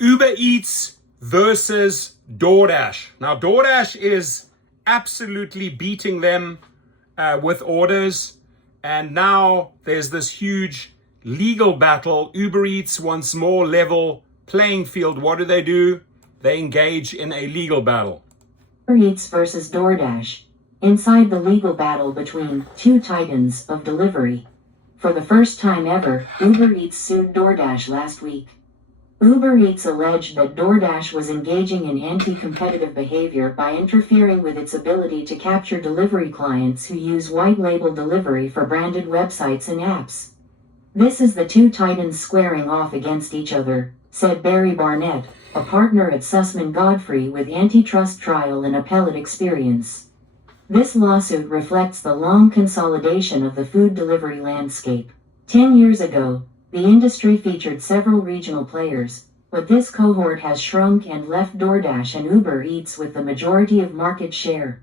Uber Eats versus Doordash. Now, Doordash is absolutely beating them with orders. And now there's this huge legal battle. Uber Eats wants more level playing field. What do? They engage in a legal battle. Uber Eats versus Doordash. Inside the legal battle between two titans of delivery. For the first time ever, Uber Eats sued Doordash last week. Uber Eats alleged that Doordash was engaging in anti-competitive behavior by interfering with its ability to capture delivery clients who use white-label delivery for branded websites and apps. This is the two titans squaring off against each other, said Barry Barnett, a partner at Sussman Godfrey with antitrust trial and appellate experience. This lawsuit reflects the long consolidation of the food delivery landscape. 10 years ago, the industry featured several regional players, but this cohort has shrunk and left Doordash and Uber Eats with the majority of market share.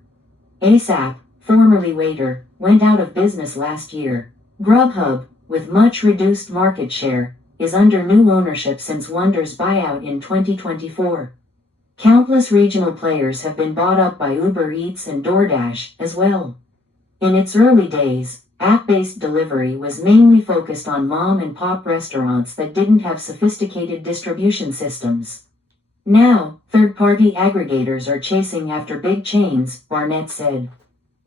ASAP, formerly Waiter, went out of business last year. Grubhub, with much reduced market share, is under new ownership since Wonder's buyout in 2024. Countless regional players have been bought up by Uber Eats and Doordash as well. In its early days, app-based delivery was mainly focused on mom-and-pop restaurants that didn't have sophisticated distribution systems. Now, third-party aggregators are chasing after big chains, Barnett said.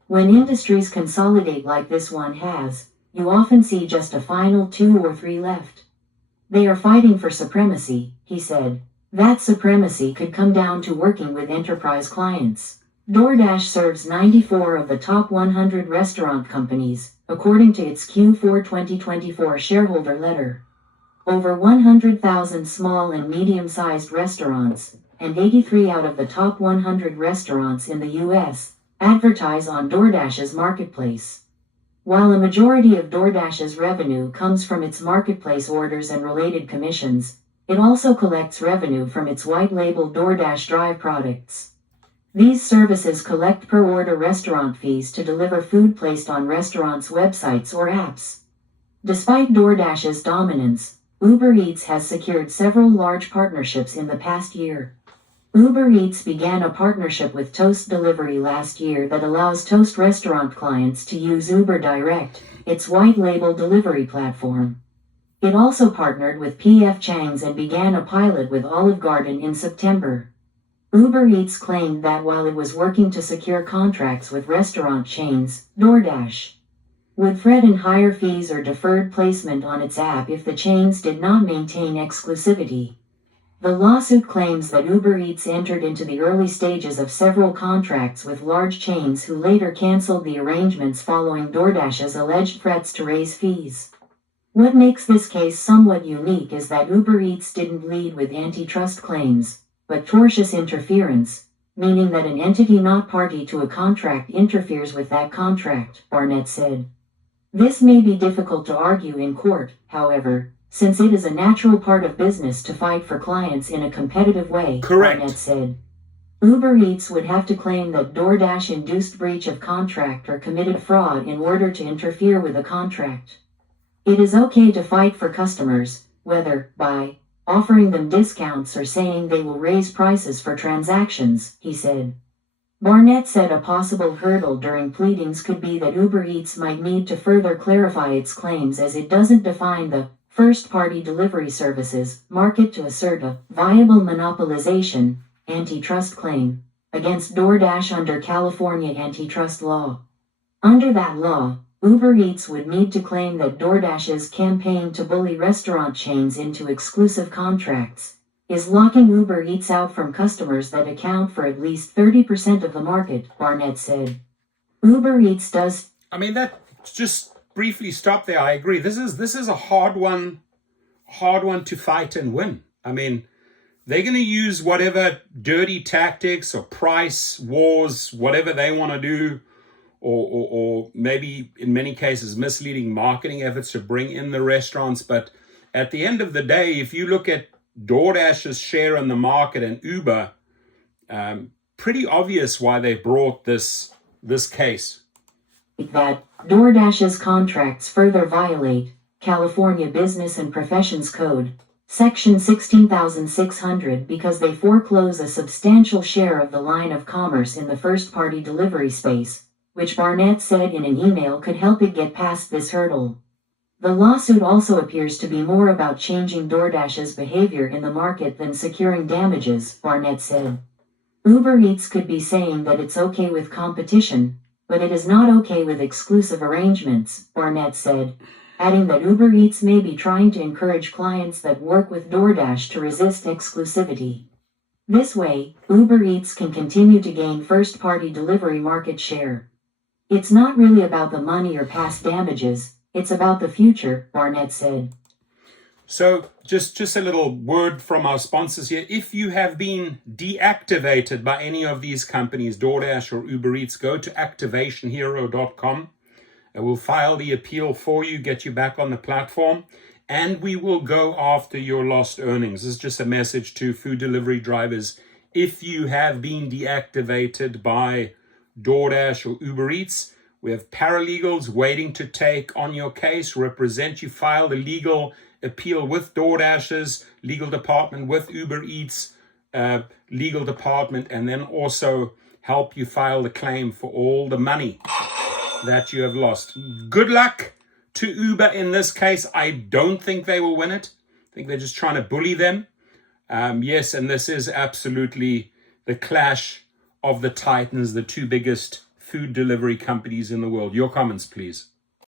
When industries consolidate like this one has, you often see just a final 2 or 3 left. They are fighting for supremacy, he said. That supremacy could come down to working with enterprise clients. Doordash serves 94 of the top 100 restaurant companies, according to its Q4 2024 shareholder letter. Over 100,000 small and medium-sized restaurants, and 83 out of the top 100 restaurants in the U.S., advertise on Doordash's marketplace. While a majority of Doordash's revenue comes from its marketplace orders and related commissions, it also collects revenue from its white-label Doordash Drive products. These services collect per-order restaurant fees to deliver food placed on restaurants' websites or apps. Despite Doordash's dominance, Uber Eats has secured several large partnerships in the past year. Uber Eats began a partnership with Toast Delivery last year that allows Toast restaurant clients to use Uber Direct, its white-label delivery platform. It also partnered with P.F. Chang's and began a pilot with Olive Garden in September. Uber Eats claimed that while it was working to secure contracts with restaurant chains, Doordash would threaten higher fees or deferred placement on its app if the chains did not maintain exclusivity. The lawsuit claims that Uber Eats entered into the early stages of several contracts with large chains who later canceled the arrangements following Doordash's alleged threats to raise fees. What makes this case somewhat unique is that Uber Eats didn't lead with antitrust claims, but tortious interference, meaning that an entity not party to a contract interferes with that contract, Barnett said. This may be difficult to argue in court, however, since it is a natural part of business to fight for clients in a competitive way, Correct. Barnett said. Uber Eats would have to claim that Doordash induced breach of contract or committed fraud in order to interfere with a contract. It is okay to fight for customers, whether by offering them discounts or saying they will raise prices for transactions, he said. Barnett said a possible hurdle during pleadings could be that Uber Eats might need to further clarify its claims as it doesn't define the first-party delivery services market to assert a viable monopolization antitrust claim against Doordash under California antitrust law. Under that law, Uber Eats would need to claim that Doordash's campaign to bully restaurant chains into exclusive contracts is locking Uber Eats out from customers that account for at least 30% of the market, Barnett said. Uber Eats does... that just briefly stop there. I agree. This is a hard one to fight and win. They're going to use whatever dirty tactics or price wars, whatever they want to do, or maybe in many cases misleading marketing efforts to bring in the restaurants. But at the end of the day, if you look at Doordash's share in the market and Uber, pretty obvious why they brought this case. That Doordash's contracts further violate California Business and Professions Code, Section 16,600 because they foreclose a substantial share of the line of commerce in the first-party delivery space, which Barnett said in an email could help it get past this hurdle. The lawsuit also appears to be more about changing DoorDash's behavior in the market than securing damages, Barnett said. Uber Eats could be saying that it's okay with competition, but it is not okay with exclusive arrangements, Barnett said, adding that Uber Eats may be trying to encourage clients that work with DoorDash to resist exclusivity. This way, Uber Eats can continue to gain first-party delivery market share. It's not really about the money or past damages, it's about the future, Barnett said. So just a little word from our sponsors here. If you have been deactivated by any of these companies, DoorDash or Uber Eats, go to activationhero.com. And we'll file the appeal for you, get you back on the platform, and we will go after your lost earnings. This is just a message to food delivery drivers. If you have been deactivated by DoorDash or Uber Eats, we have paralegals waiting to take on your case, represent you, file the legal appeal with DoorDash's legal department, with Uber Eats legal department, and then also help you file the claim for all the money that you have lost. Good luck to Uber in this case. I don't think they will win it. I think they're just trying to bully them. Yes, and this is absolutely the clash of the titans, the two biggest food delivery companies in the world. Your comments, please.